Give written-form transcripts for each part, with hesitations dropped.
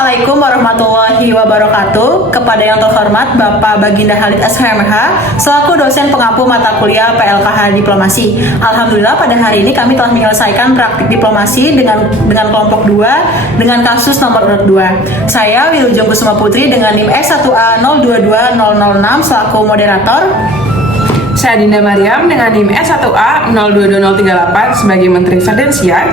Assalamualaikum warahmatullahi wabarakatuh. Kepada yang terhormat Bapak Baginda Khalid SHMH selaku dosen pengampu mata kuliah PLKH Diplomasi. Alhamdulillah pada hari ini kami telah menyelesaikan praktik diplomasi dengan kelompok 2 dengan kasus nomor urut 2. Saya Wilujeng Kusuma Putri dengan NIM S1A022006 selaku moderator. Saya Dinda Mariam dengan NIM S1A022038 sebagai Menteri Verdensia.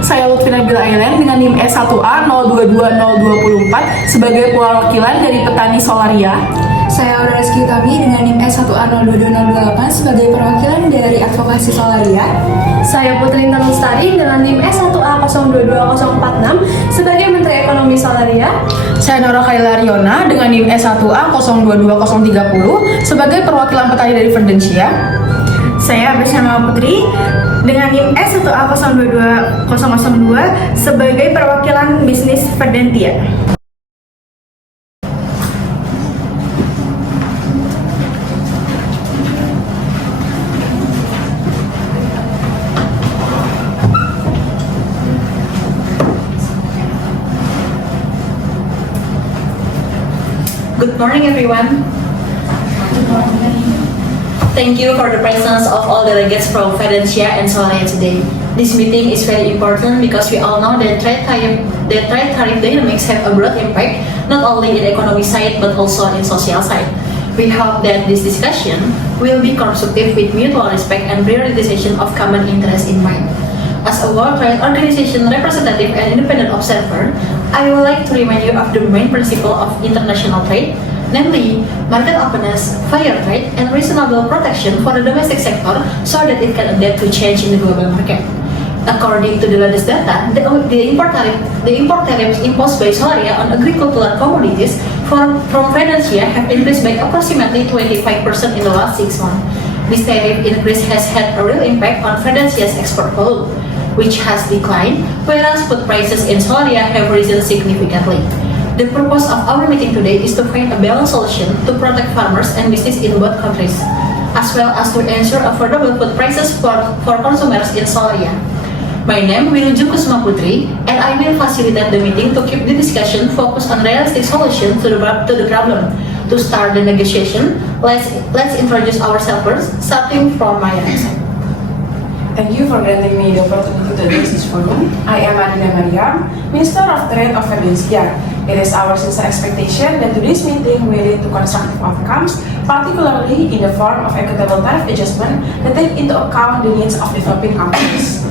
Saya Lutfi Nabila Ailen dengan NIM S1A022024 sebagai perwakilan dari petani Solaria. Saya Aura Reski Utami dengan NIM S1A02208 sebagai perwakilan dari advokasi Solaria. Saya Putri Intan Lestari dengan NIM S1A022046 sebagai Menteri Ekonomi Solaria. Saya Nora Kaila Riona dengan NIM S1A022030 sebagai perwakilan petani dari Verdensia. Saya Bersama Putri dengan NIM S1A022002 sebagai perwakilan bisnis Verdentia. Good morning, everyone. Good morning. Thank you for the presence of all delegates from Verdensia and Solaria today. This meeting is very important because we all know that trade tariff dynamics have a broad impact not only in economic side but also in social side. We hope that this discussion will be constructive with mutual respect and prioritization of common interest in mind. As a World Trade Organization representative and independent observer, I would like to remind you of the main principle of international trade, namely market openness, fair trade, and reasonable protection for the domestic sector so that it can adapt to change in the global market. According to the latest data, the import tariffs imposed by Solaria on agricultural commodities from Verdensia have increased by approximately 25% in the last 6 months. This tariff increase has had a real impact on Verdensia's export volume, which has declined, whereas food prices in Solaria have risen significantly. The purpose of our meeting today is to find a balanced solution to protect farmers and business in both countries, as well as to ensure affordable food prices for consumers in Solaria. My name is Wilujeng Kusuma Putri, and I will facilitate the meeting to keep the discussion focused on realistic solutions to the problem. To start the negotiation, let's introduce ourselves first, starting from my side. Thank you for granting me the opportunity to address this forum. I am Adina Mariam, Minister of Trade of Verdensia. It is our sincere expectation that today's meeting will lead to constructive outcomes, particularly in the form of equitable tariff adjustment that take into account the needs of developing countries.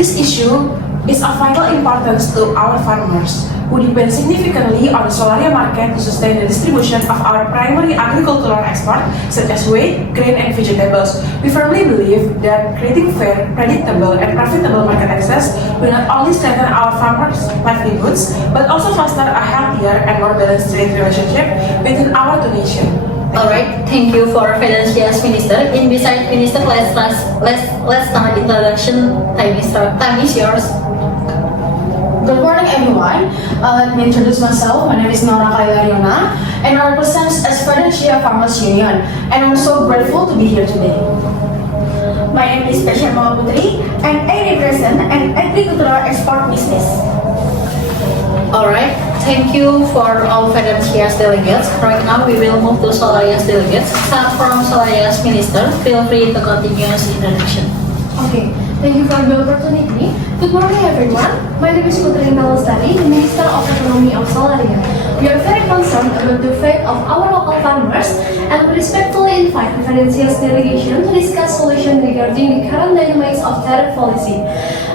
This issue is of vital importance to our farmers, who depend significantly on the Solaria market to sustain the distribution of our primary agricultural export, such as wheat, grain, and vegetables. We firmly believe that creating fair, predictable, and profitable market access will not only strengthen our farmers' livelihoods, but also foster a healthier and more balanced trade relationship within our two nations. Alright, thank you for Financials Minister. In beside Minister, let's start introduction. Time is yours. Good morning, everyone. Let me introduce myself. My name is Nora Kaila Riona, and I represent as Verdensia Farmers Union, and I'm so grateful to be here today. My name is Bersama Putri and I represent an agricultural export business. Alright, thank you for all Verdensia's delegates. Right now we will move to Solaria's delegates. Start from Solaria's Minister. Feel free to continue his introduction. Okay, thank you for the opportunity. Good morning, everyone. My name is Putri Intan Lestari, the Minister of Economy of Solaria. We are very concerned about the fate of our local farmers and we respectfully invite the Verdensia's delegation to discuss solutions regarding the current dynamics of tariff policy.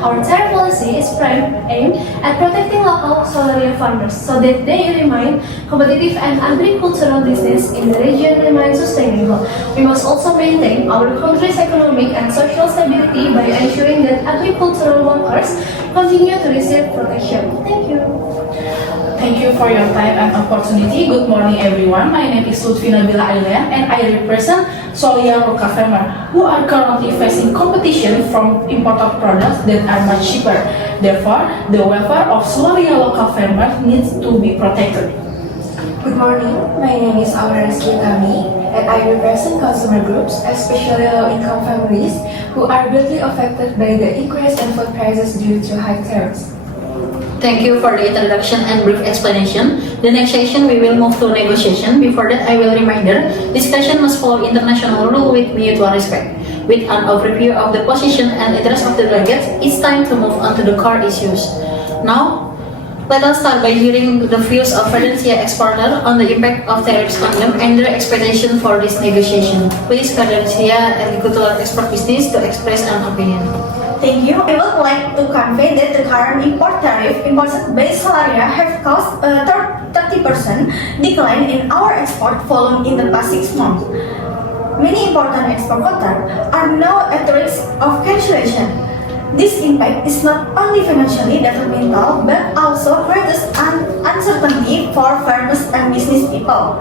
Our tariff policy is aimed at protecting local Solaria farmers so that they remain competitive and agricultural business in the region remain sustainable. We must also maintain our country's economic and social stability by ensuring that agricultural workers continue to receive protection. Thank you. Thank you for your time and opportunity. Good morning, everyone. My name is Lutfi Nabila Ailen, and I represent Solaria local farmers who are currently facing competition from imported products that are much cheaper. Therefore, the welfare of Solaria local farmers needs to be protected. Good morning, my name is Aura Reski Utami, and I represent consumer groups, especially low-income families, who are greatly affected by the increase in food prices due to high tariffs. Thank you for the introduction and brief explanation. The next session we will move to negotiation. Before that, I will reminder, discussion must follow international rule with mutual respect. With an overview of the position and interest of the delegates, it's time to move on to the core issues. Now, let us start by hearing the views of Fidencia exporter on the impact of tariffs on them and their expectation for this negotiation. Please, Fidencia Agricultural Export Business to express an opinion. Thank you. I would like to convey that the current import tariff imposed by Solaria have caused a 30% decline in our export volume in the past 6 months. Many important export quotas are now at risk of cancellation. This impact is not only financially detrimental but also creates uncertainty for farmers and business people.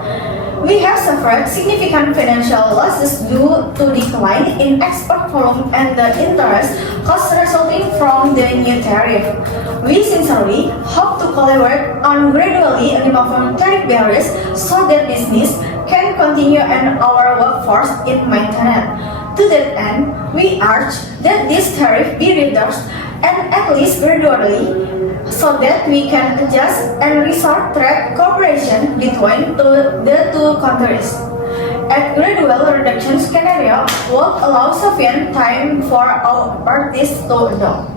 We have suffered significant financial losses due to decline in export volume and the interest costs resulting from the new tariff. We sincerely hope to collaborate on gradually removing tariff barriers so that business can continue and our workforce is maintained. To that end, we urge that this tariff be reduced and at least gradually so that we can adjust and restore trade cooperation between the two countries. A gradual reduction scenario will allow sufficient time for all parties to adopt.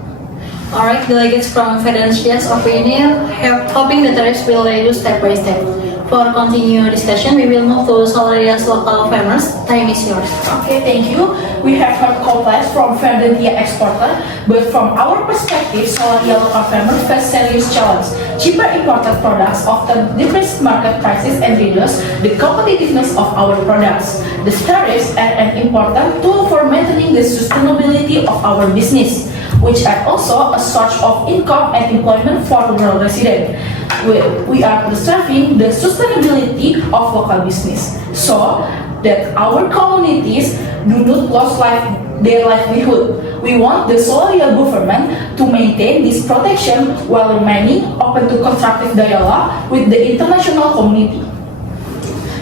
Alright, delegates from Fidencia's opinion hoping the tariffs will reduce step by step. For continued discussion, we will move to Solaria's local farmers. Time is yours. Okay, thank you. We have heard complaints from Fidencia exporter, but from our perspective, Solaria local farmers face serious challenge. Cheaper imported products often decrease market prices and reduce the competitiveness of our products. The tariffs are an important tool for maintaining the sustainability of our business, which are also a source of income and employment for rural residents. We are preserving the sustainability of local business so that our communities do not lose their livelihood. We want the Solaria government to maintain this protection while remaining open to constructive dialogue with the international community.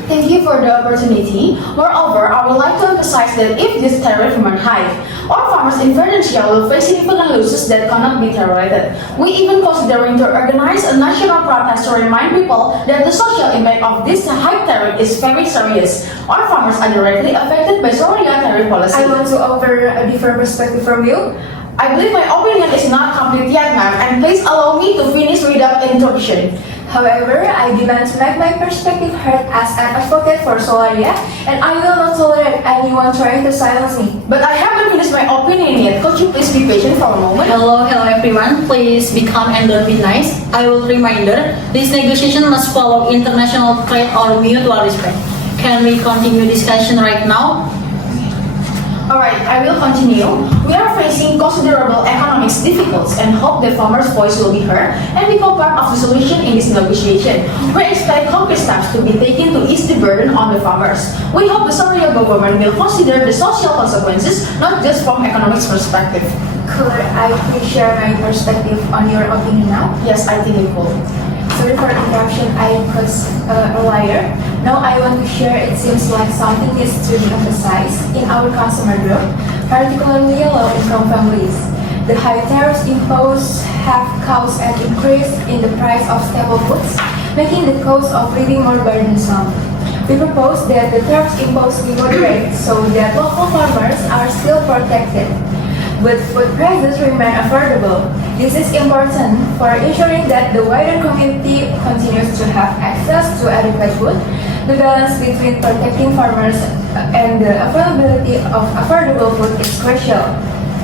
Thank you for the opportunity. Moreover, I would like to emphasize that if this tariff remain high, our farmers in Fidencia will face significant losses that cannot be tolerated. We even considering to organize a national protest to remind people that the social impact of this high tariff is very serious. Our farmers are directly affected by Solaria tariff policy. I want to offer a different perspective from you. I believe my opinion is not complete yet, ma'am, and please allow me to finish without interruption. However, I demand to make my perspective heard as an advocate for Solaria, and I will not tolerate anyone trying to silence me. But I haven't finished my opinion yet. Could you please be patient for a moment? Hello everyone. Please be calm and don't be nice. I will reminder, this negotiation must follow international trade or mutual respect. Can we continue discussion right now? Alright, I will continue. We are facing considerable economic difficulties and hope the farmers' voice will be heard and become part of the solution in this negotiation. We expect concrete steps to be taken to ease the burden on the farmers. We hope the Solaria government will consider the social consequences, not just from economic perspective. Could I please share my perspective on your opinion now? Yes, I think it will. Sorry for interruption, I was a liar. Now I want to share it seems like something needs to be emphasized in our consumer group, particularly low-income families. The high tariffs imposed have caused an increase in the price of staple foods, making the cost of living more burdensome. We propose that the tariffs imposed be moderate so that local farmers are still protected, but food prices remain affordable. This is important for ensuring that the wider community continues to have access to adequate food. The balance between protecting farmers and the availability of affordable food is crucial.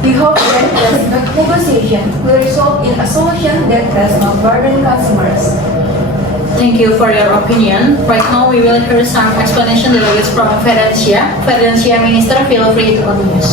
We hope that the negotiation will result in a solution that does not burden consumers. Thank you for your opinion. Right now we will hear some explanation delegates from Fidencia. Fidencia Minister, feel free to continue.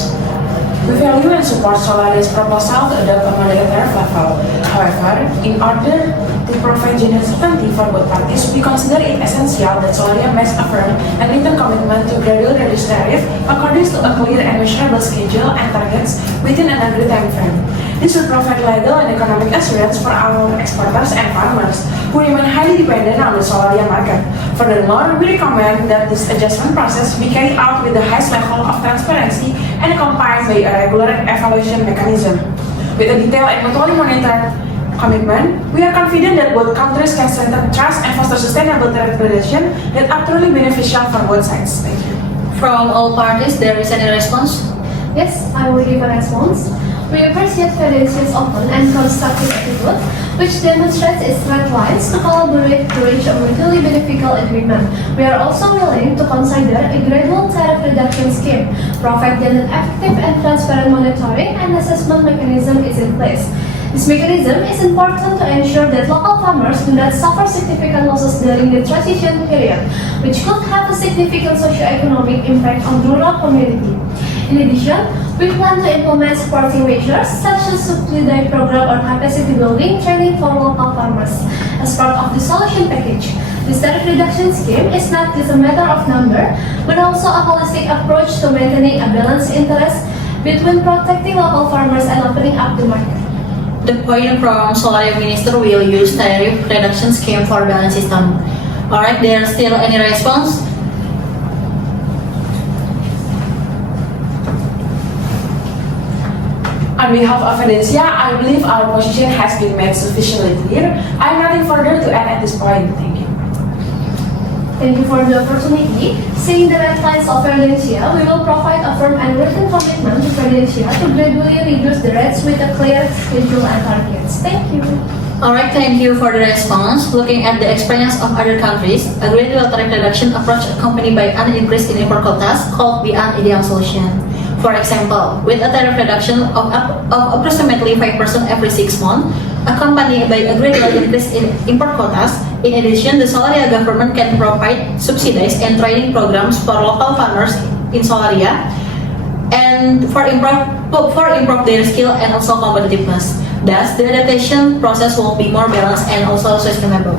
We value and support Solaria's proposal to adopt a moderate tariff level. However, in order to provide general certainty for both parties, we consider it essential that Solaria makes a firm and written commitment to gradually reduce tariff according to a clear and measurable schedule and targets within an agreed time frame. This will provide legal and economic assurance for our exporters and farmers who remain highly dependent on the Solaria market. Furthermore, we recommend that this adjustment process be carried out with the highest level of transparency and accompanied by a regular evaluation mechanism. With a detailed and mutually monitored commitment, we are confident that both countries can strengthen trust and foster sustainable trade relations that are truly beneficial for both sides. Thank you. From all parties, there is any response? Yes, I will give a response. We appreciate Federation's open and constructive attitude, which demonstrates its red lines to collaborate to reach a mutually beneficial agreement. We are also willing to consider a gradual tariff reduction scheme, provided an effective and transparent monitoring and assessment mechanism is in place. This mechanism is important to ensure that local farmers do not suffer significant losses during the transition period, which could have a significant socio-economic impact on rural community. In addition, we plan to implement supporting measures such as subsidy program or capacity building training for local farmers as part of the solution package. This tariff reduction scheme is not just a matter of number, but also a holistic approach to maintaining a balanced interest between protecting local farmers and opening up the market. The point from Solaria Minister will use tariff reduction scheme for balance system. Alright, there still any response? On behalf of Fedencia, I believe our position has been made sufficiently clear. I have nothing further to add at this point. Thank you. Thank you for the opportunity. Seeing the red lines of Federacia, we will provide a firm and written commitment to Federacia to gradually reduce the rates with a clear schedule and targets. Thank you. Alright, thank you for the response. Looking at the experience of other countries, a gradual tariff reduction approach accompanied by an increase in import quotas called be an ideal solution. For example, with a tariff reduction of approximately 5% every 6 months, accompanied by a gradual increase in import quotas, in addition, the Solaria government can provide subsidies and training programs for local farmers in Solaria and for improve their skill and also competitiveness. Thus, the adaptation process will be more balanced and also sustainable.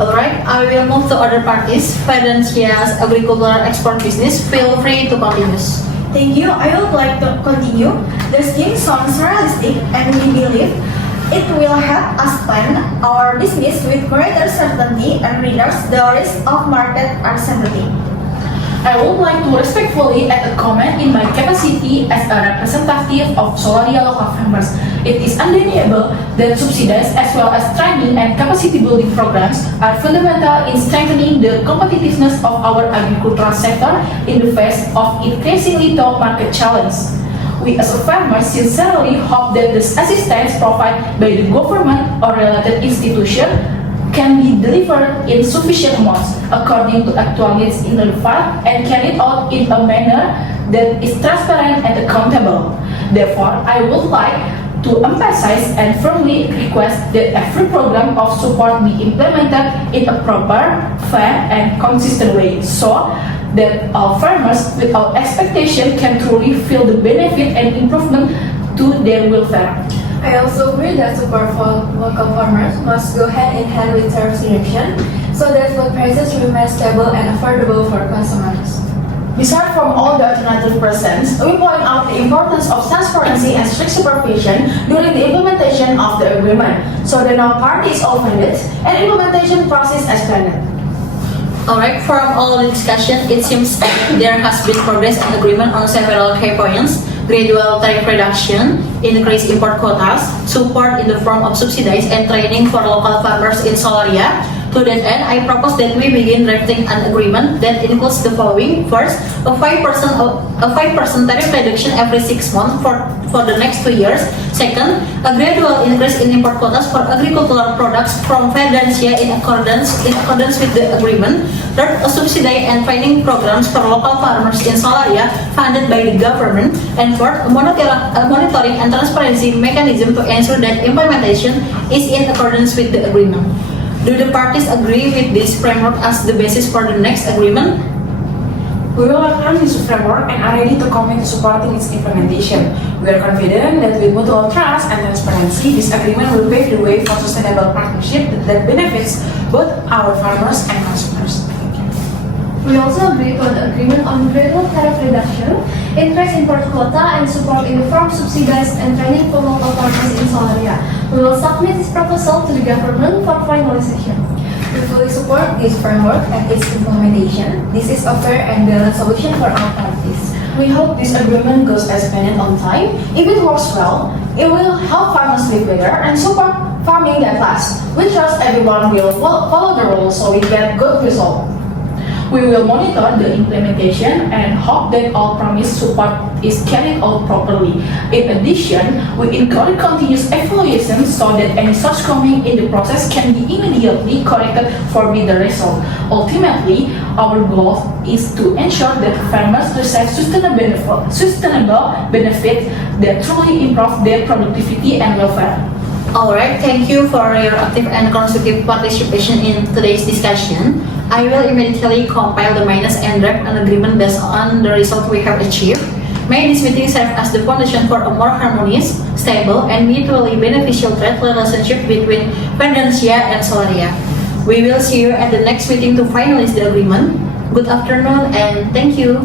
Alright, I will move to other parties. Fedencia's agricultural export business, feel free to continue. Thank you. I would like to continue. The scheme sounds realistic and we believe it will help us plan our business with greater certainty and reduce the risk of market uncertainty. I would like to respectfully add a comment in my capacity as a representative of Solaria local farmers. It is undeniable that subsidies as well as training and capacity building programs are fundamental in strengthening the competitiveness of our agricultural sector in the face of increasingly tough market challenges. We as farmers sincerely hope that the assistance provided by the government or related institution can be delivered in sufficient amounts according to actual needs in the farm and carried out in a manner that is transparent and accountable. Therefore, I would like to emphasize and firmly request that every program of support be implemented in a proper, fair, and consistent way so that all farmers without expectation can truly feel the benefit and improvement to their welfare. I also agree that support for local farmers must go hand in hand with tariff reduction so that food prices remain stable and affordable for consumers. Aside from all the alternative presents, we point out the importance of transparency and strict supervision during the implementation of the agreement, so that no party is offended and implementation process as planned. Alright, from all the discussion, it seems that there has been progress and agreement on several key points: gradual tariff reduction, increased import quotas, support in the form of subsidies, and training for local farmers in Solaria. To that end, I propose that we begin drafting an agreement that includes the following. First, a 5% tariff reduction every 6 months for the next 2 years. Second, a gradual increase in import quotas for agricultural products from Fedencia in accordance with the agreement. Third, a subsidy and training programs for local farmers in Solaria funded by the government. And fourth, a monitoring and transparency mechanism to ensure that implementation is in accordance with the agreement. Do the parties agree with this framework as the basis for the next agreement? We will welcome this framework and are ready to commit to supporting its implementation. We are confident that with mutual trust and transparency, this agreement will pave the way for sustainable partnership that benefits both our farmers and consumers. We also agreed on the agreement on gradual tariff reduction, increase import quota, and support in the form subsidies and training for local farmers in Solaria. We will submit this proposal to the government for finalization. We fully support this framework and its implementation. This is a fair and balanced solution for all parties. We hope this agreement goes as planned on time. If it works well, it will help farmers live better and support farming that lasts. We trust everyone will follow the rules so we get good results. We will monitor the implementation and hope that all promised support is carried out properly. In addition, we encourage continuous evaluation so that any shortcoming in the process can be immediately corrected for better result. Ultimately, our goal is to ensure that farmers receive sustainable benefits that truly improve their productivity and welfare. Alright, thank you for your active and constructive participation in today's discussion. I will immediately compile the minutes and draft an agreement based on the result we have achieved. May this meeting serve as the foundation for a more harmonious, stable, and mutually beneficial trade relationship between Fidensia and Solaria. We will see you at the next meeting to finalize the agreement. Good afternoon and thank you.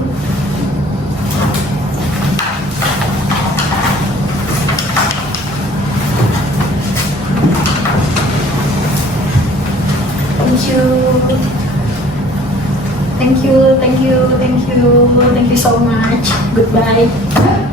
Thank you so much. Goodbye.